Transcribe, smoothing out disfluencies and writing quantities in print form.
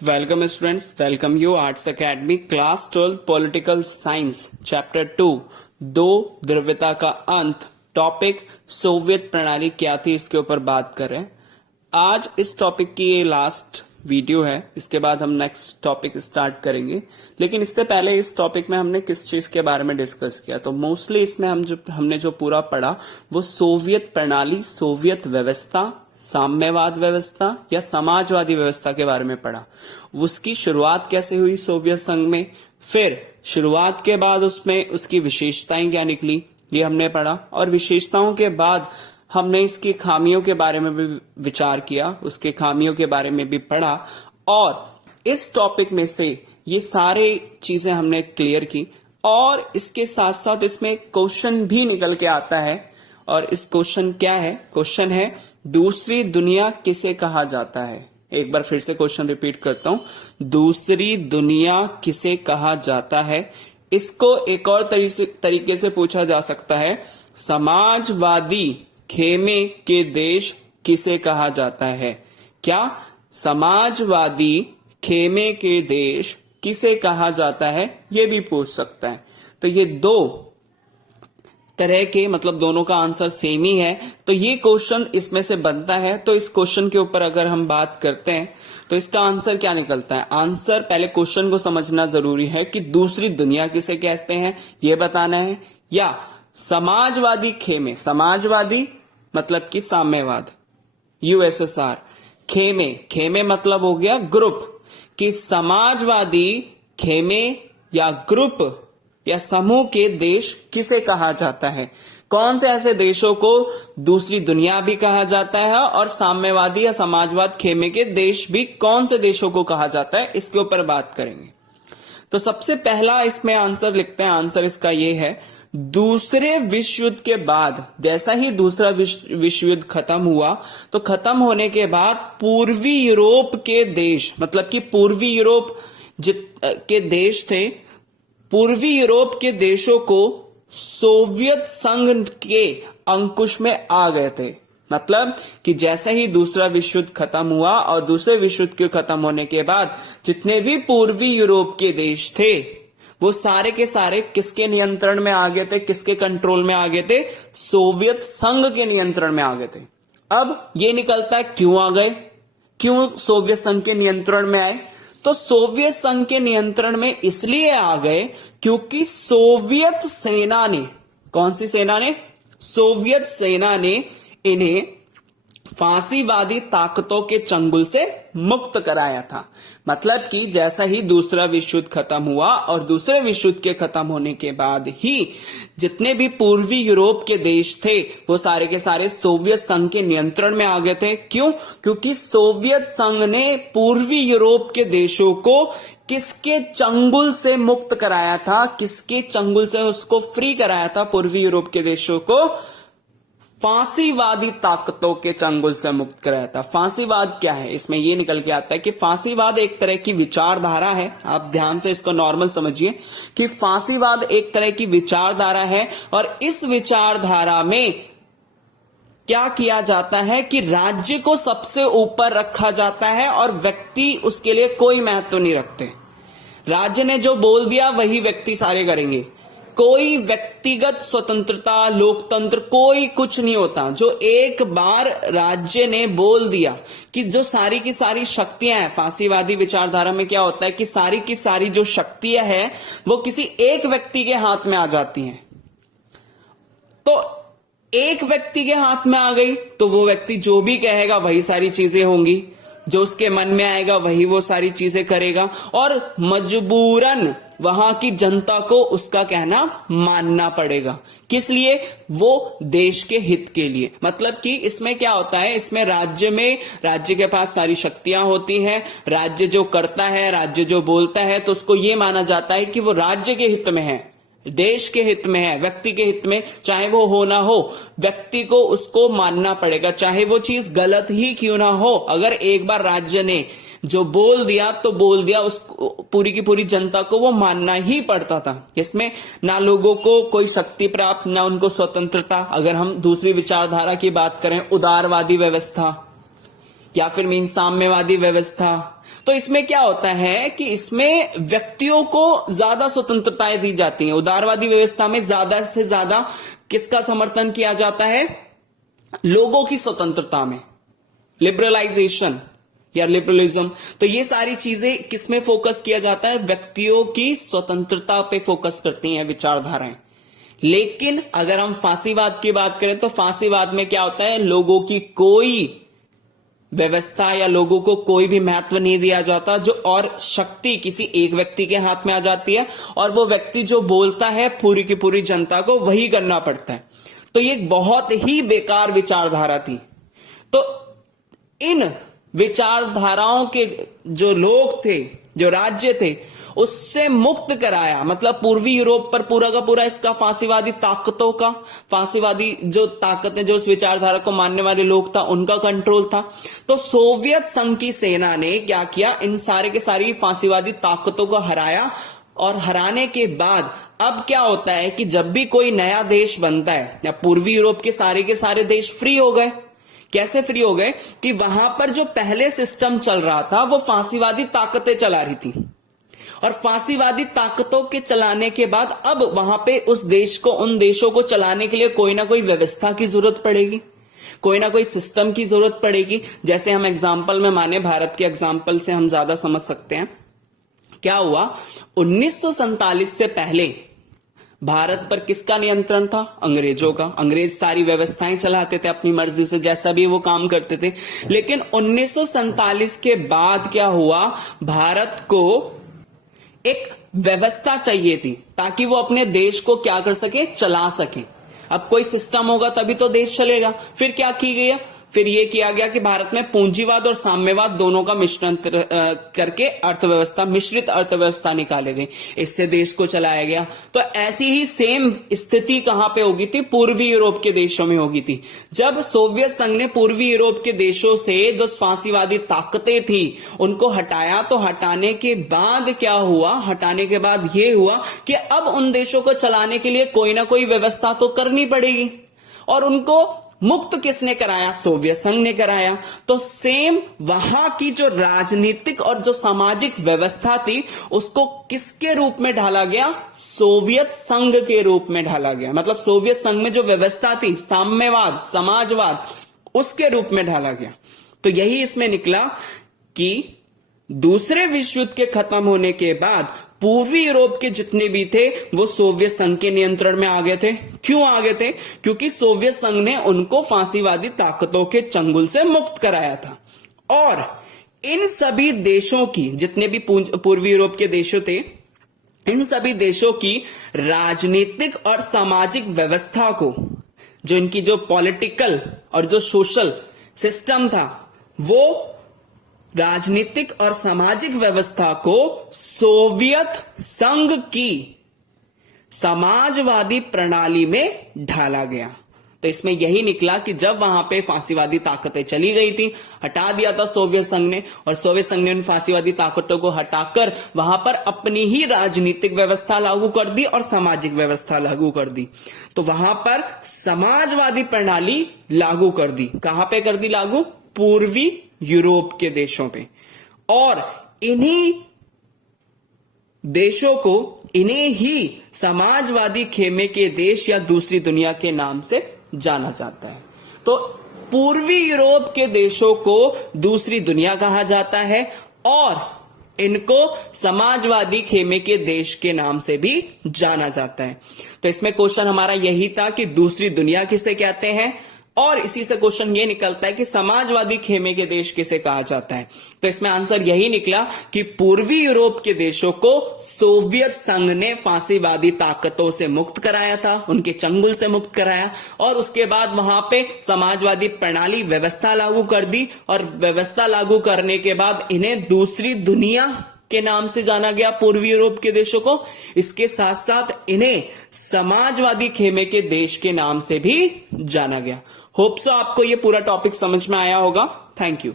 Welcome students, welcome you arts academy class 12 political science chapter 2 दो द्रव्यता का अंत। Topic Soviet प्रणाली क्या थी, इसके ऊपर बात कर रहे हैं। आज इस टॉपिक की ये लास्ट वीडियो है, इसके बाद हम नेक्स्ट टॉपिक स्टार्ट करेंगे। लेकिन इससे पहले इस टॉपिक में हमने किस चीज के बारे में डिस्कस किया, तो मोस्टली इसमें हमने जो पूरा पढ़ा वो सोवियत प्रणाली, सोवियत व्यवस्था, साम्यवाद व्यवस्था या समाजवादी व्यवस्था के बारे में पढ़ा। उसकी शुरुआत कैसे हुई सोवियत संघ में, फिर शुरुआत के बाद उसमें उसकी विशेषताएं क्या निकली, ये हमने पढ़ा। और विशेषताओं के बाद हमने इसकी खामियों के बारे में भी विचार किया, उसके खामियों के बारे में भी पढ़ा। और इस टॉपिक में से ये सारे चीजें हमने क्लियर की। और इसके साथ साथ इसमें क्वेश्चन भी निकल के आता है। और इस क्वेश्चन क्या है, क्वेश्चन है दूसरी दुनिया किसे कहा जाता है। एक बार फिर से क्वेश्चन रिपीट करता हूं, दूसरी दुनिया किसे कहा जाता है। इसको एक और तरीके से पूछा जा सकता है, समाजवादी खेमे के देश किसे कहा जाता है। क्या समाजवादी खेमे के देश किसे कहा जाता है, यह भी पूछ सकता है। तो ये दो तरह के, मतलब दोनों का आंसर सेम ही है, तो ये क्वेश्चन इसमें से बनता है। तो इस क्वेश्चन के ऊपर अगर हम बात करते हैं तो इसका आंसर क्या निकलता है। आंसर, पहले क्वेश्चन को समझना जरूरी है कि दूसरी दुनिया किसे कहते हैं ये बताना है, या समाजवादी खेमे, समाजवादी मतलब कि साम्यवाद, यूएसएसआर, खेमे, खेमे मतलब हो गया ग्रुप, कि समाजवादी खेमे या ग्रुप या समूह के देश किसे कहा जाता है। कौन से ऐसे देशों को दूसरी दुनिया भी कहा जाता है और साम्यवादी या समाजवाद खेमे के देश भी कौन से देशों को कहा जाता है, इसके ऊपर बात करेंगे। तो सबसे पहला इसमें आंसर लिखते हैं, आंसर इसका ये है, दूसरे विश्व युद्ध के बाद, जैसा ही दूसरा विश्व युद्ध खत्म हुआ, तो खत्म होने के बाद पूर्वी यूरोप के देश, मतलब कि पूर्वी यूरोप के देश थे, पूर्वी यूरोप के देशों को सोवियत संघ के अंकुश में आ गए थे। मतलब कि जैसे ही दूसरा विश्व युद्ध खत्म हुआ और दूसरे विश्व युद्ध के खत्म होने के बाद जितने भी पूर्वी यूरोप के देश थे वो सारे के सारे किसके नियंत्रण में आ गए थे, किसके कंट्रोल में आ गए थे, सोवियत संघ के नियंत्रण में आ गए थे। अब ये निकलता है क्यों आ गए, क्यों सोवियत संघ के नियंत्रण में आए। तो सोवियत संघ के नियंत्रण में इसलिए आ गए क्योंकि सोवियत सेना ने, कौन सी सेना ने, सोवियत सेना ने इन्हें फांसीवादी ताकतों के चंगुल से मुक्त कराया था। मतलब कि जैसा ही दूसरा विश्व युद्ध खत्म हुआ और दूसरे विश्व युद्ध के खत्म होने के बाद ही जितने भी पूर्वी यूरोप के देश थे वो सारे के सारे सोवियत संघ के नियंत्रण में आ गए थे। क्यों? क्योंकि सोवियत संघ ने पूर्वी यूरोप के देशों को किसके चंगुल से मुक्त कराया था, किसके चंगुल से उसको फ्री कराया था, पूर्वी यूरोप के देशों को फांसीवादी ताकतों के चंगुल से मुक्त कराया था। फांसीवाद क्या है, इसमें यह निकल के आता है कि फांसीवाद एक तरह की विचारधारा है। आप ध्यान से इसको नॉर्मल समझिए कि फांसीवाद एक तरह की विचारधारा है और इस विचारधारा में क्या किया जाता है कि राज्य को सबसे ऊपर रखा जाता है और व्यक्ति उसके लिए कोई महत्व नहीं रखते। राज्य ने जो बोल दिया वही व्यक्ति सारे करेंगे, कोई व्यक्तिगत स्वतंत्रता, लोकतंत्र, कोई कुछ नहीं होता। जो एक बार राज्य ने बोल दिया कि जो सारी की सारी शक्तियां हैं, फांसीवादी विचारधारा में क्या होता है कि सारी की सारी जो शक्तियां हैं वो किसी एक व्यक्ति के हाथ में आ जाती हैं। तो एक व्यक्ति के हाथ में आ गई तो वो व्यक्ति जो भी कहेगा वही सारी चीजें होंगी, जो उसके मन में आएगा वही वो सारी चीजें करेगा और मजबूरन वहां की जनता को उसका कहना मानना पड़ेगा। किस लिए? वो देश के हित के लिए। मतलब कि इसमें क्या होता है, इसमें राज्य के पास सारी शक्तियां होती हैं, राज्य जो करता है, राज्य जो बोलता है, तो उसको ये माना जाता है कि वो राज्य के हित में है, देश के हित में है, व्यक्ति के हित में, चाहे वो हो ना हो, व्यक्ति को उसको मानना पड़ेगा, चाहे वो चीज गलत ही क्यों ना हो। अगर एक बार राज्य ने जो बोल दिया तो बोल दिया, उसको पूरी की पूरी जनता को वो मानना ही पड़ता था। इसमें ना लोगों को कोई शक्ति प्राप्त, ना उनको स्वतंत्रता। अगर हम दूसरी विचारधारा की बात करें, उदारवादी व्यवस्था, या फिर मीन साम्यवादी व्यवस्था। तो इसमें क्या होता है कि इसमें व्यक्तियों को ज्यादा स्वतंत्रताएं दी जाती हैं। उदारवादी व्यवस्था में ज्यादा से ज्यादा किसका समर्थन किया जाता है? लोगों की स्वतंत्रता में, लिबरलाइजेशन या लिबरलिज्म। तो ये सारी चीजें किसमें फोकस किया जाता है? व्यक्तियों की स्वतंत्रता पे फोकस करती हैं विचारधाराएं। लेकिन अगर हम फांसीवाद की बात करें तो फांसीवाद में क्या होता है? लोगों की कोई व्यवस्था या लोगों को कोई भी महत्व नहीं दिया जाता, जो और शक्ति किसी एक व्यक्ति के हाथ में आ जाती है और वो व्यक्ति जो बोलता है पूरी की पूरी जनता को वही करना पड़ता है। तो ये बहुत ही बेकार विचारधारा थी। तो इन विचारधाराओं के जो लोग थे, जो राज्य थे, उससे मुक्त कराया। मतलब पूर्वी यूरोप पर पूरा का पूरा इसका फांसीवादी ताकतों का, फांसीवादी जो ताकतें, जो इस विचारधारा को मानने वाले लोग था, उनका कंट्रोल था। तो सोवियत संघ की सेना ने क्या किया? इन सारे के सारी फांसीवादी ताकतों को हराया। और हराने के बाद अब क्या होता है कि जब भी कोई नया देश बनता है, या पूर्वी यूरोप के सारे देश फ्री हो गए। कैसे फ्री हो गए? कि वहां पर जो पहले सिस्टम चल रहा था वो फांसीवादी ताकतें चला रही थी, और फांसीवादी ताकतों के चलाने के बाद अब वहां पे उस देश को, उन देशों को चलाने के लिए कोई ना कोई व्यवस्था की जरूरत पड़ेगी, कोई ना कोई सिस्टम की जरूरत पड़ेगी। जैसे हम एग्जाम्पल में माने, भारत के एग्जाम्पल से हम ज्यादा समझ सकते हैं। क्या हुआ? 1947 से पहले भारत पर किसका नियंत्रण था? अंग्रेजों का। अंग्रेज सारी व्यवस्थाएं चलाते थे अपनी मर्जी से, जैसा भी वो काम करते थे। लेकिन 1947 के बाद क्या हुआ? भारत को एक व्यवस्था चाहिए थी ताकि वो अपने देश को क्या कर सके? चला सके। अब कोई सिस्टम होगा तभी तो देश चलेगा। फिर क्या की गई? फिर यह किया गया कि भारत में पूंजीवाद और साम्यवाद दोनों का मिश्रण करके अर्थव्यवस्था, मिश्रित अर्थव्यवस्था निकाले गई। इससे देश को चलाया गया। तो ऐसी ही सेम स्थिति कहां पे होगी थी? पूर्वी यूरोप के देशों में होगी थी। जब सोवियत संघ ने पूर्वी यूरोप के देशों से जो फांसीवादी ताकतें थी उनको हटाया, तो हटाने के बाद क्या हुआ? हटाने के बाद यह हुआ कि अब उन देशों को चलाने के लिए कोई ना कोई व्यवस्था तो करनी पड़ेगी। और उनको मुक्त किसने कराया? सोवियत संघ ने कराया। तो सेम वहां की जो राजनीतिक और जो सामाजिक व्यवस्था थी उसको किसके रूप में ढाला गया? सोवियत संघ के रूप में ढाला गया। मतलब सोवियत संघ में जो व्यवस्था थी, साम्यवाद, समाजवाद, उसके रूप में ढाला गया। तो यही इसमें निकला कि दूसरे विश्व युद्ध के खत्म होने के बाद पूर्वी यूरोप के जितने भी थे वो सोवियत संघ के नियंत्रण में आ गए थे। क्यों आ गए थे? क्योंकि सोवियत संघ ने उनको फांसीवादी ताकतों के चंगुल से मुक्त कराया था। और इन सभी देशों की, जितने भी पूर्वी यूरोप के देशों थे, इन सभी देशों की राजनीतिक और सामाजिक व्यवस्था को, जो इनकी जो पॉलिटिकल और जो सोशल सिस्टम था, वो राजनीतिक और सामाजिक व्यवस्था को सोवियत संघ की समाजवादी प्रणाली में ढाला गया। तो इसमें यही निकला कि जब वहां पे फांसीवादी ताकतें चली गई थी, हटा दिया था सोवियत संघ ने, और सोवियत संघ ने उन फांसीवादी ताकतों को हटाकर वहां पर अपनी ही राजनीतिक व्यवस्था लागू कर दी और सामाजिक व्यवस्था लागू कर दी। तो वहां पर समाजवादी प्रणाली लागू कर दी। कहां पे कर दी लागू? पूर्वी यूरोप के देशों पे। और इन्हीं देशों को, इन्हें ही समाजवादी खेमे के देश या दूसरी दुनिया के नाम से जाना जाता है। तो पूर्वी यूरोप के देशों को दूसरी दुनिया कहा जाता है और इनको समाजवादी खेमे के देश के नाम से भी जाना जाता है। तो इसमें क्वेश्चन हमारा यही था कि दूसरी दुनिया किसे कहते हैं, और इसी से क्वेश्चन ये निकलता है कि समाजवादी खेमे के देश किसे कहा जाता है। तो इसमें आंसर यही निकला कि पूर्वी यूरोप के देशों को सोवियत संघ ने फांसीवादी ताकतों से मुक्त कराया था, उनके चंगुल से मुक्त कराया, और उसके बाद वहां पे समाजवादी प्रणाली, व्यवस्था लागू कर दी। और व्यवस्था लागू करने के बाद इन्हें दूसरी दुनिया के नाम से जाना गया, पूर्वी यूरोप के देशों को। इसके साथ साथ इन्हें समाजवादी खेमे के देश के नाम से भी जाना गया। होप सो आपको ये पूरा टॉपिक समझ में आया होगा। Thank you.